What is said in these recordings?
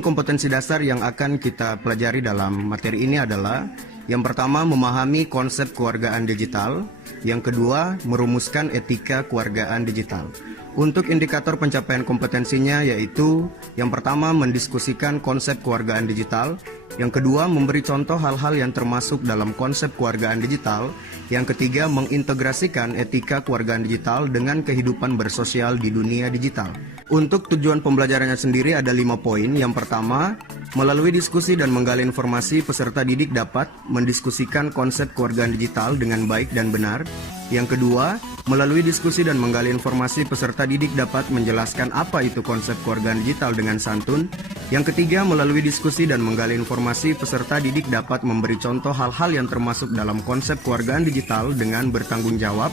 Kompetensi dasar yang akan kita pelajari dalam materi ini adalah yang pertama, memahami konsep kewargaan digital. Yang kedua, merumuskan etika kewargaan digital. Untuk indikator pencapaian kompetensinya yaitu yang pertama, mendiskusikan konsep kewargaan digital. Yang kedua, memberi contoh hal-hal yang termasuk dalam konsep kewargaan digital. Yang ketiga, mengintegrasikan etika kewargaan digital dengan kehidupan bersosial di dunia digital. Untuk tujuan pembelajarannya sendiri ada 5 poin. Yang pertama, melalui diskusi dan menggali informasi, peserta didik dapat mendiskusikan konsep kewargaan digital dengan baik dan benar. Yang kedua, melalui diskusi dan menggali informasi, peserta didik dapat menjelaskan apa itu konsep kewargaan digital dengan santun. Yang ketiga, melalui diskusi dan menggali informasi, peserta didik dapat memberi contoh hal-hal yang termasuk dalam konsep kewargaan digital dengan bertanggung jawab.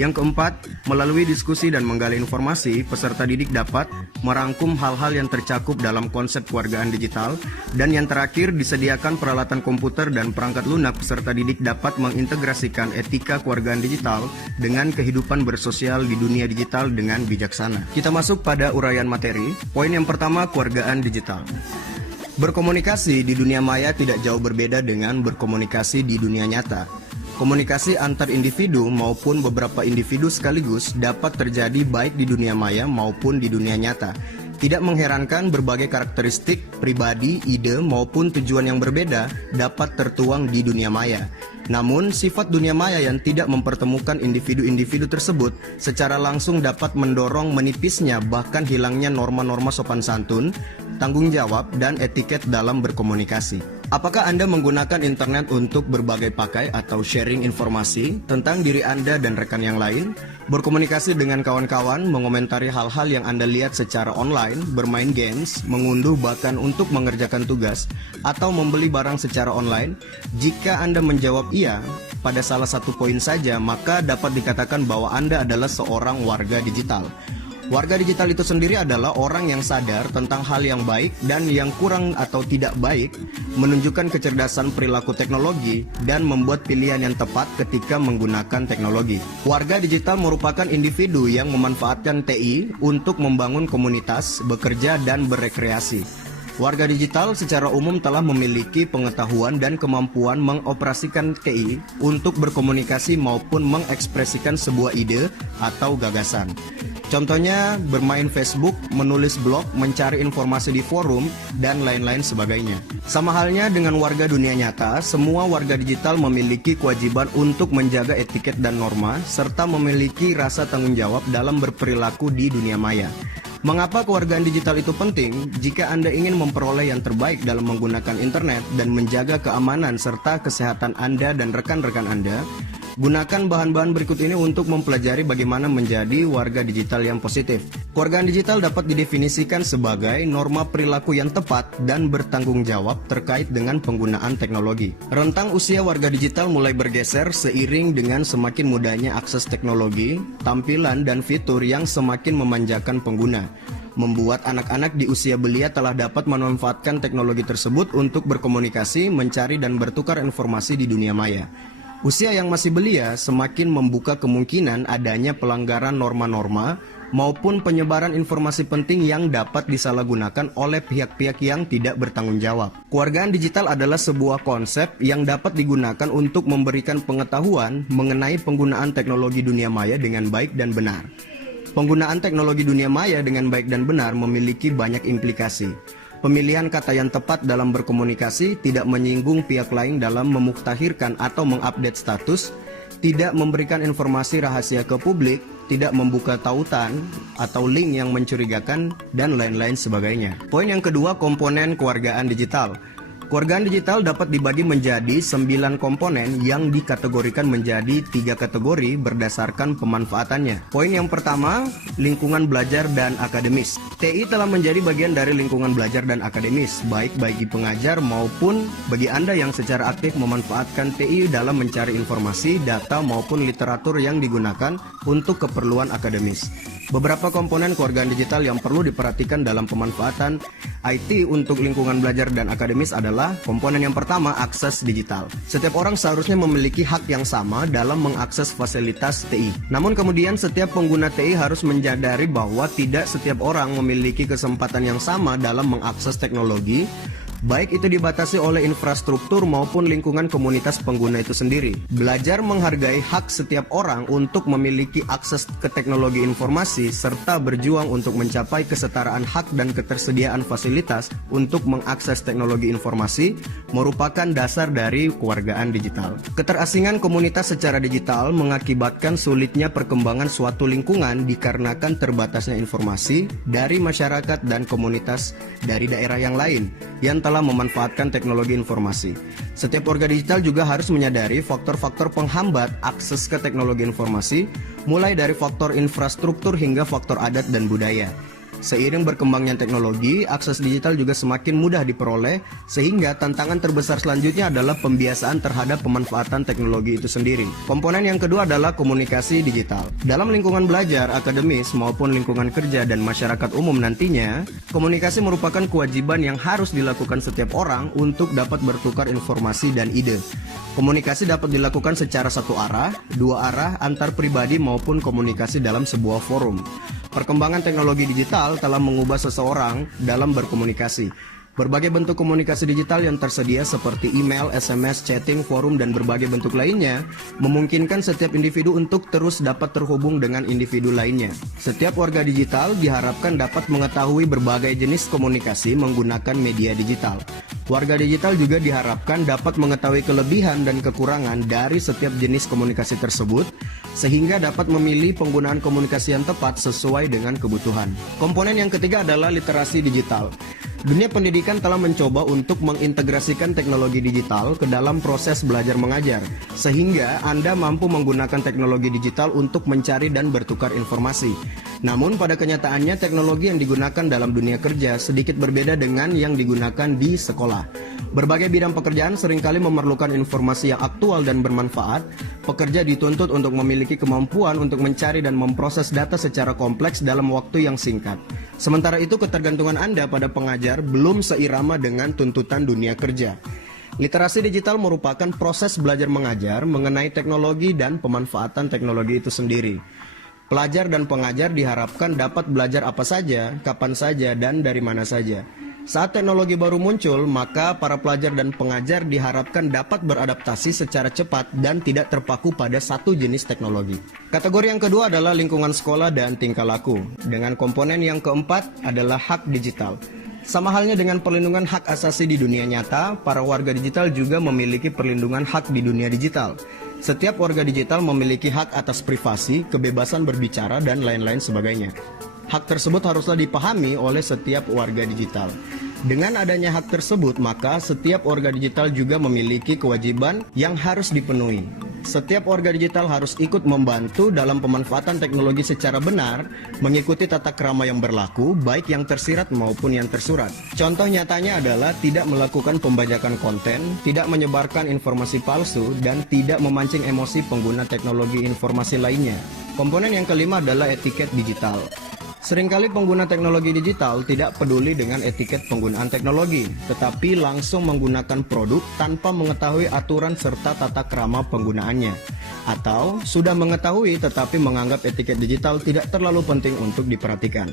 Yang keempat, melalui diskusi dan menggali informasi, peserta didik dapat merangkum hal-hal yang tercakup dalam konsep kewargaan digital. Dan yang terakhir, disediakan peralatan komputer dan perangkat lunak, peserta didik dapat mengintegrasikan etika kewargaan digital dengan kehidupan bersosial di dunia digital dengan bijaksana. Kita masuk pada uraian materi. Poin yang pertama, kewargaan digital. Berkomunikasi di dunia maya tidak jauh berbeda dengan berkomunikasi di dunia nyata. Komunikasi antar individu maupun beberapa individu sekaligus dapat terjadi baik di dunia maya maupun di dunia nyata. Tidak mengherankan berbagai karakteristik, pribadi, ide maupun tujuan yang berbeda dapat tertuang di dunia maya. Namun, sifat dunia maya yang tidak mempertemukan individu-individu tersebut secara langsung dapat mendorong menipisnya bahkan hilangnya norma-norma sopan santun, tanggung jawab, dan etiket dalam berkomunikasi. Apakah Anda menggunakan internet untuk berbagai pakai atau sharing informasi tentang diri Anda dan rekan yang lain, berkomunikasi dengan kawan-kawan, mengomentari hal-hal yang Anda lihat secara online, bermain games, mengunduh bahkan untuk mengerjakan tugas, atau membeli barang secara online? Jika Anda menjawab iya pada salah satu poin saja, maka dapat dikatakan bahwa Anda adalah seorang warga digital. Warga digital itu sendiri adalah orang yang sadar tentang hal yang baik dan yang kurang atau tidak baik, menunjukkan kecerdasan perilaku teknologi, dan membuat pilihan yang tepat ketika menggunakan teknologi. Warga digital merupakan individu yang memanfaatkan TI untuk membangun komunitas, bekerja, dan berekreasi. Warga digital secara umum telah memiliki pengetahuan dan kemampuan mengoperasikan TI untuk berkomunikasi maupun mengekspresikan sebuah ide atau gagasan. Contohnya bermain Facebook, menulis blog, mencari informasi di forum, dan lain-lain sebagainya. Sama halnya dengan warga dunia nyata, semua warga digital memiliki kewajiban untuk menjaga etiket dan norma, serta memiliki rasa tanggung jawab dalam berperilaku di dunia maya. Mengapa kewargaan digital itu penting? Jika Anda ingin memperoleh yang terbaik dalam menggunakan internet dan menjaga keamanan serta kesehatan Anda dan rekan-rekan Anda, gunakan bahan-bahan berikut ini untuk mempelajari bagaimana menjadi warga digital yang positif. Kewargaan digital dapat didefinisikan sebagai norma perilaku yang tepat dan bertanggung jawab terkait dengan penggunaan teknologi. Rentang usia warga digital mulai bergeser seiring dengan semakin mudahnya akses teknologi, tampilan dan fitur yang semakin memanjakan pengguna, membuat anak-anak di usia belia telah dapat memanfaatkan teknologi tersebut untuk berkomunikasi, mencari dan bertukar informasi di dunia maya. Usia yang masih belia semakin membuka kemungkinan adanya pelanggaran norma-norma maupun penyebaran informasi penting yang dapat disalahgunakan oleh pihak-pihak yang tidak bertanggung jawab. Kewargaan digital adalah sebuah konsep yang dapat digunakan untuk memberikan pengetahuan mengenai penggunaan teknologi dunia maya dengan baik dan benar. Penggunaan teknologi dunia maya dengan baik dan benar memiliki banyak implikasi. Pemilihan kata yang tepat dalam berkomunikasi, tidak menyinggung pihak lain dalam memuktahirkan atau mengupdate status, tidak memberikan informasi rahasia ke publik, tidak membuka tautan atau link yang mencurigakan, dan lain-lain sebagainya. Poin yang kedua, komponen kewargaan digital. Kewargaan digital dapat dibagi menjadi 9 komponen yang dikategorikan menjadi 3 kategori berdasarkan pemanfaatannya. Poin yang pertama, lingkungan belajar dan akademis. TI telah menjadi bagian dari lingkungan belajar dan akademis, baik bagi pengajar maupun bagi Anda yang secara aktif memanfaatkan TI dalam mencari informasi, data maupun literatur yang digunakan untuk keperluan akademis. Beberapa komponen kewargaan digital yang perlu diperhatikan dalam pemanfaatan IT untuk lingkungan belajar dan akademis adalah komponen yang pertama, akses digital. Setiap orang seharusnya memiliki hak yang sama dalam mengakses fasilitas TI. Namun kemudian setiap pengguna TI harus menyadari bahwa tidak setiap orang memiliki kesempatan yang sama dalam mengakses teknologi, baik itu dibatasi oleh infrastruktur maupun lingkungan komunitas pengguna itu sendiri. Belajar menghargai hak setiap orang untuk memiliki akses ke teknologi informasi serta berjuang untuk mencapai kesetaraan hak dan ketersediaan fasilitas untuk mengakses teknologi informasi merupakan dasar dari kewargaan digital. Keterasingan komunitas secara digital mengakibatkan sulitnya perkembangan suatu lingkungan dikarenakan terbatasnya informasi dari masyarakat dan komunitas dari daerah yang lain yang telah memanfaatkan teknologi informasi. Setiap warga digital juga harus menyadari faktor-faktor penghambat akses ke teknologi informasi, mulai dari faktor infrastruktur hingga faktor adat dan budaya. Seiring berkembangnya teknologi, akses digital juga semakin mudah diperoleh, sehingga tantangan terbesar selanjutnya adalah pembiasaan terhadap pemanfaatan teknologi itu sendiri. Komponen yang kedua adalah komunikasi digital. Dalam lingkungan belajar, akademis, maupun lingkungan kerja dan masyarakat umum nantinya, komunikasi merupakan kewajiban yang harus dilakukan setiap orang untuk dapat bertukar informasi dan ide. Komunikasi dapat dilakukan secara satu arah, dua arah, antar pribadi maupun komunikasi dalam sebuah forum. Perkembangan teknologi digital telah mengubah seseorang dalam berkomunikasi. Berbagai bentuk komunikasi digital yang tersedia seperti email, SMS, chatting, forum, dan berbagai bentuk lainnya memungkinkan setiap individu untuk terus dapat terhubung dengan individu lainnya. Setiap warga digital diharapkan dapat mengetahui berbagai jenis komunikasi menggunakan media digital. Warga digital juga diharapkan dapat mengetahui kelebihan dan kekurangan dari setiap jenis komunikasi tersebut, sehingga dapat memilih penggunaan komunikasi yang tepat sesuai dengan kebutuhan. Komponen yang ketiga adalah literasi digital. Dunia pendidikan telah mencoba untuk mengintegrasikan teknologi digital ke dalam proses belajar mengajar, sehingga Anda mampu menggunakan teknologi digital untuk mencari dan bertukar informasi. Namun pada kenyataannya teknologi yang digunakan dalam dunia kerja sedikit berbeda dengan yang digunakan di sekolah. Berbagai bidang pekerjaan seringkali memerlukan informasi yang aktual dan bermanfaat. Pekerja dituntut untuk memiliki kemampuan untuk mencari dan memproses data secara kompleks dalam waktu yang singkat. Sementara itu ketergantungan Anda pada pengajar belum seirama dengan tuntutan dunia kerja. Literasi digital merupakan proses belajar mengajar mengenai teknologi dan pemanfaatan teknologi itu sendiri. Pelajar dan pengajar diharapkan dapat belajar apa saja, kapan saja, dan dari mana saja. Saat teknologi baru muncul, maka para pelajar dan pengajar diharapkan dapat beradaptasi secara cepat dan tidak terpaku pada satu jenis teknologi. Kategori yang kedua adalah lingkungan sekolah dan tingkah laku. Dengan komponen yang keempat adalah hak digital. Sama halnya dengan perlindungan hak asasi di dunia nyata, para warga digital juga memiliki perlindungan hak di dunia digital. Setiap warga digital memiliki hak atas privasi, kebebasan berbicara, dan lain-lain sebagainya. Hak tersebut haruslah dipahami oleh setiap warga digital. Dengan adanya hak tersebut, maka setiap warga digital juga memiliki kewajiban yang harus dipenuhi. Setiap warga digital harus ikut membantu dalam pemanfaatan teknologi secara benar, mengikuti tata krama yang berlaku, baik yang tersirat maupun yang tersurat. Contoh nyatanya adalah tidak melakukan pembajakan konten, tidak menyebarkan informasi palsu, dan tidak memancing emosi pengguna teknologi informasi lainnya. Komponen yang kelima adalah etiket digital. Seringkali pengguna teknologi digital tidak peduli dengan etiket penggunaan teknologi, tetapi langsung menggunakan produk tanpa mengetahui aturan serta tata krama penggunaannya. Atau sudah mengetahui tetapi menganggap etiket digital tidak terlalu penting untuk diperhatikan.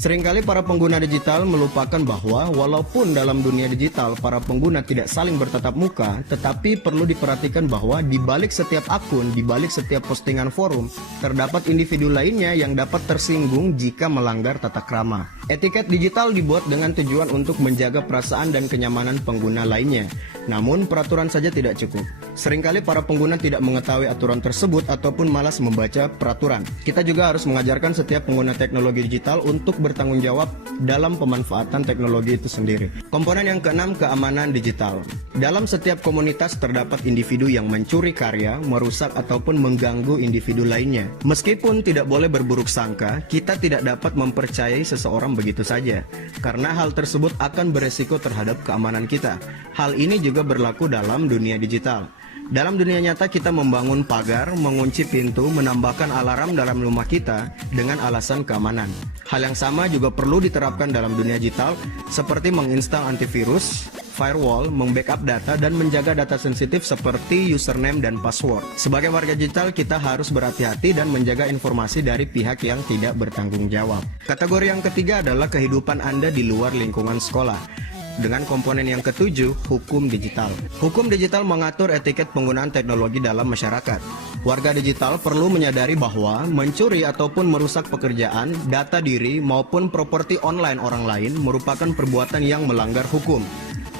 Seringkali para pengguna digital melupakan bahwa walaupun dalam dunia digital para pengguna tidak saling bertatap muka, tetapi perlu diperhatikan bahwa di balik setiap akun, di balik setiap postingan forum, terdapat individu lainnya yang dapat tersinggung jika melanggar tata krama. Etiket digital dibuat dengan tujuan untuk menjaga perasaan dan kenyamanan pengguna lainnya. Namun peraturan saja tidak cukup. Seringkali para pengguna tidak mengetahui aturan tersebut ataupun malas membaca peraturan. Kita juga harus mengajarkan setiap pengguna teknologi digital untuk bertanggung jawab dalam pemanfaatan teknologi itu sendiri. Komponen yang keenam, keamanan digital. Dalam setiap komunitas terdapat individu yang mencuri karya, merusak ataupun mengganggu individu lainnya. Meskipun tidak boleh berburuk sangka, kita tidak dapat mempercayai seseorang begitu saja, karena hal tersebut akan beresiko terhadap keamanan kita. Hal ini juga berlaku dalam dunia digital. Dalam dunia nyata kita membangun pagar, mengunci pintu, menambahkan alarm dalam rumah kita dengan alasan keamanan. Hal yang sama juga perlu diterapkan dalam dunia digital, seperti menginstal antivirus, firewall, membackup data, dan menjaga data sensitif seperti username dan password. Sebagai warga digital, kita harus berhati-hati dan menjaga informasi dari pihak yang tidak bertanggung jawab. Kategori yang ketiga adalah kehidupan Anda di luar lingkungan sekolah. Dengan komponen yang ketujuh, hukum digital. Hukum digital mengatur etiket penggunaan teknologi dalam masyarakat. Warga digital perlu menyadari bahwa mencuri ataupun merusak pekerjaan, data diri, maupun properti online orang lain merupakan perbuatan yang melanggar hukum.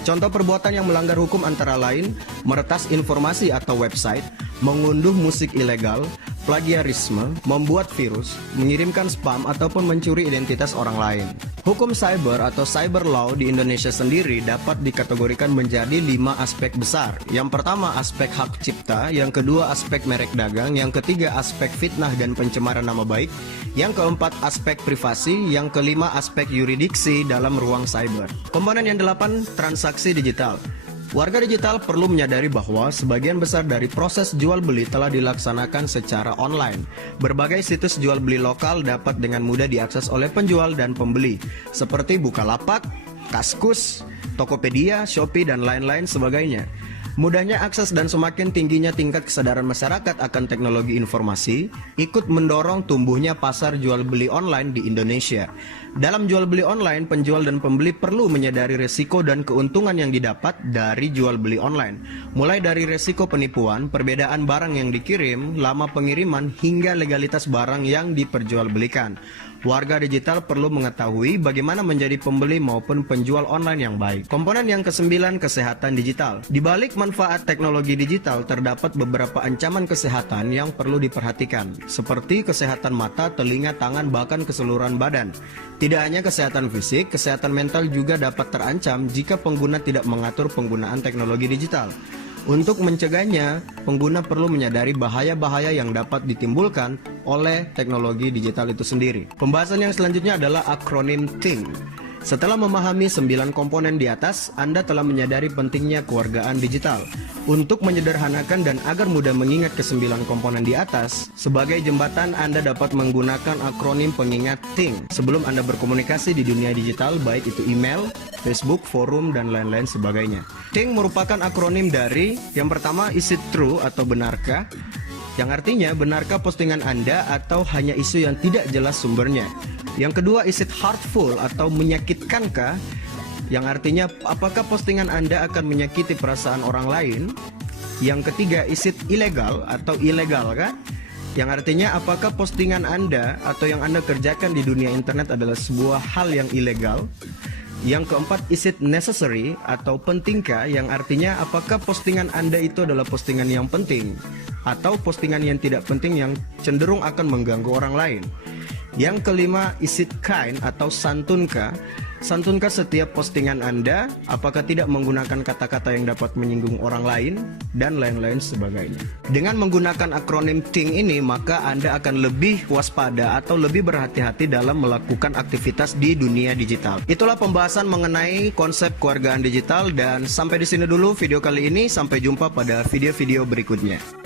Contoh perbuatan yang melanggar hukum antara lain meretas informasi atau website, mengunduh musik ilegal, plagiarisme, membuat virus, mengirimkan spam, ataupun mencuri identitas orang lain. Hukum cyber atau cyber law di Indonesia sendiri dapat dikategorikan menjadi 5 aspek besar. Yang pertama aspek hak cipta, yang kedua aspek merek dagang, yang ketiga aspek fitnah dan pencemaran nama baik, yang keempat aspek privasi, yang kelima aspek yuridiksi dalam ruang cyber. Komponen yang 8, transaksi digital. Warga digital perlu menyadari bahwa sebagian besar dari proses jual beli telah dilaksanakan secara online. Berbagai situs jual beli lokal dapat dengan mudah diakses oleh penjual dan pembeli, seperti Bukalapak, Kaskus, Tokopedia, Shopee, dan lain-lain sebagainya. Mudahnya akses dan semakin tingginya tingkat kesadaran masyarakat akan teknologi informasi ikut mendorong tumbuhnya pasar jual beli online di Indonesia. Dalam jual beli online, penjual dan pembeli perlu menyadari resiko dan keuntungan yang didapat dari jual beli online. Mulai dari resiko penipuan, perbedaan barang yang dikirim, lama pengiriman, hingga legalitas barang yang diperjualbelikan. Warga digital perlu mengetahui bagaimana menjadi pembeli maupun penjual online yang baik. Komponen yang ke-9, kesehatan digital. Di balik manfaat teknologi digital terdapat beberapa ancaman kesehatan yang perlu diperhatikan, seperti kesehatan mata, telinga, tangan, bahkan keseluruhan badan. Tidak hanya kesehatan fisik, kesehatan mental juga dapat terancam jika pengguna tidak mengatur penggunaan teknologi digital. Untuk mencegahnya, pengguna perlu menyadari bahaya-bahaya yang dapat ditimbulkan oleh teknologi digital itu sendiri. Pembahasan yang selanjutnya adalah akronim THING. Setelah memahami 9 komponen di atas, Anda telah menyadari pentingnya kewargaan digital. Untuk menyederhanakan dan agar mudah mengingat ke-9 komponen di atas, sebagai jembatan Anda dapat menggunakan akronim pengingat THING sebelum Anda berkomunikasi di dunia digital, baik itu email, Facebook, forum, dan lain-lain sebagainya. THING merupakan akronim dari yang pertama, is it true atau benarkah? Yang artinya benarkah postingan Anda atau hanya isu yang tidak jelas sumbernya. Yang kedua, is it hurtful atau menyakitkankah? Yang artinya apakah postingan Anda akan menyakiti perasaan orang lain. Yang ketiga, is it illegal atau ilegal kah? Yang artinya apakah postingan Anda atau yang Anda kerjakan di dunia internet adalah sebuah hal yang ilegal. Yang keempat, is it necessary atau pentingkah? Yang artinya apakah postingan Anda itu adalah postingan yang penting atau postingan yang tidak penting yang cenderung akan mengganggu orang lain. Yang kelima, is it kind atau santunkah? Santunkah setiap postingan Anda? Apakah tidak menggunakan kata-kata yang dapat menyinggung orang lain? Dan lain-lain sebagainya. Dengan menggunakan akronim THING ini, maka Anda akan lebih waspada atau lebih berhati-hati dalam melakukan aktivitas di dunia digital. Itulah pembahasan mengenai konsep kewargaan digital, dan sampai di sini dulu video kali ini. Sampai jumpa pada video-video berikutnya.